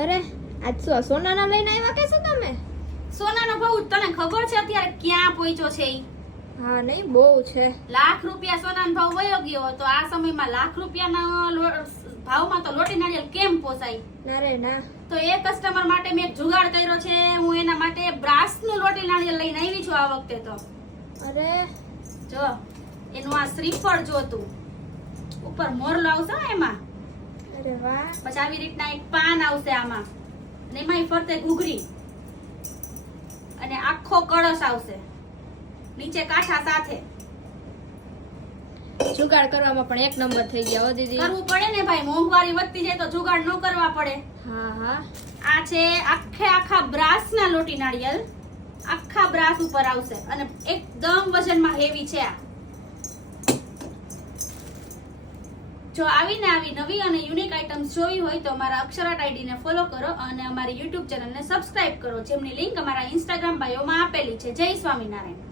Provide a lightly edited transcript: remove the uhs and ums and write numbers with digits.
અરે આજ શું સોનાના લઈને આવ્યા કે શું તમે? સોનાનો ભાવ તને ખબર છે અત્યારે ક્યાં પહોંચ્યો છે ઈ? હા નહીં બહુ છે. લાખ રૂપિયા સોનાનો ભાવ વયો ગયો તો આ સમયમાં લાખ રૂપિયાના ભાવમાં તો લોટી નાળિયેર કેમ પોસાય? ના રે ના. તો એ કસ્ટમર માટે મેં એક જુગાડ કર્યો છે. હું એના માટે બ્રાસનું લોટી નાળિયેર લઈને આવી છું આ વખતે તો. અરે જો એનું આ શ્રીફળ જોતું ઉપર મોરલો આવશે ને એમાં. અરે વાહ. પછી આવી રીતના એક પાન આવશે આમાં અને એમાંય ફરતે ઘૂઘરી અને આખો કળશ આવશે નીચે કાંઠા સાથે. જુગાડ કરવામાં પણ એક નંબર થઈ ગયા હો દીદી. કરવું પડે ને ભાઈ, મોંઘવારી વધતી જાય તો જુગાડ ન કરવા પડે. હા હા. આ છે આખા બ્રાસના લોટી નાળિયેર, આખા બ્રાસ ઉપર આવશે અને એકદમ વજનમાં હેવી છે આ. જો આવી નવી અને યુનિક આઇટમ્સ જોઈ હોય તો અમારા અક્ષરા આઈડી ને ફોલો કરો અને અમારી યુટ્યુબ ચેનલને સબસ્ક્રાઇબ કરો, જેમની લિંક અમારા ઇન્સ્ટાગ્રામ બાયોમાં આપેલી છે. જય સ્વામિનારાયણ.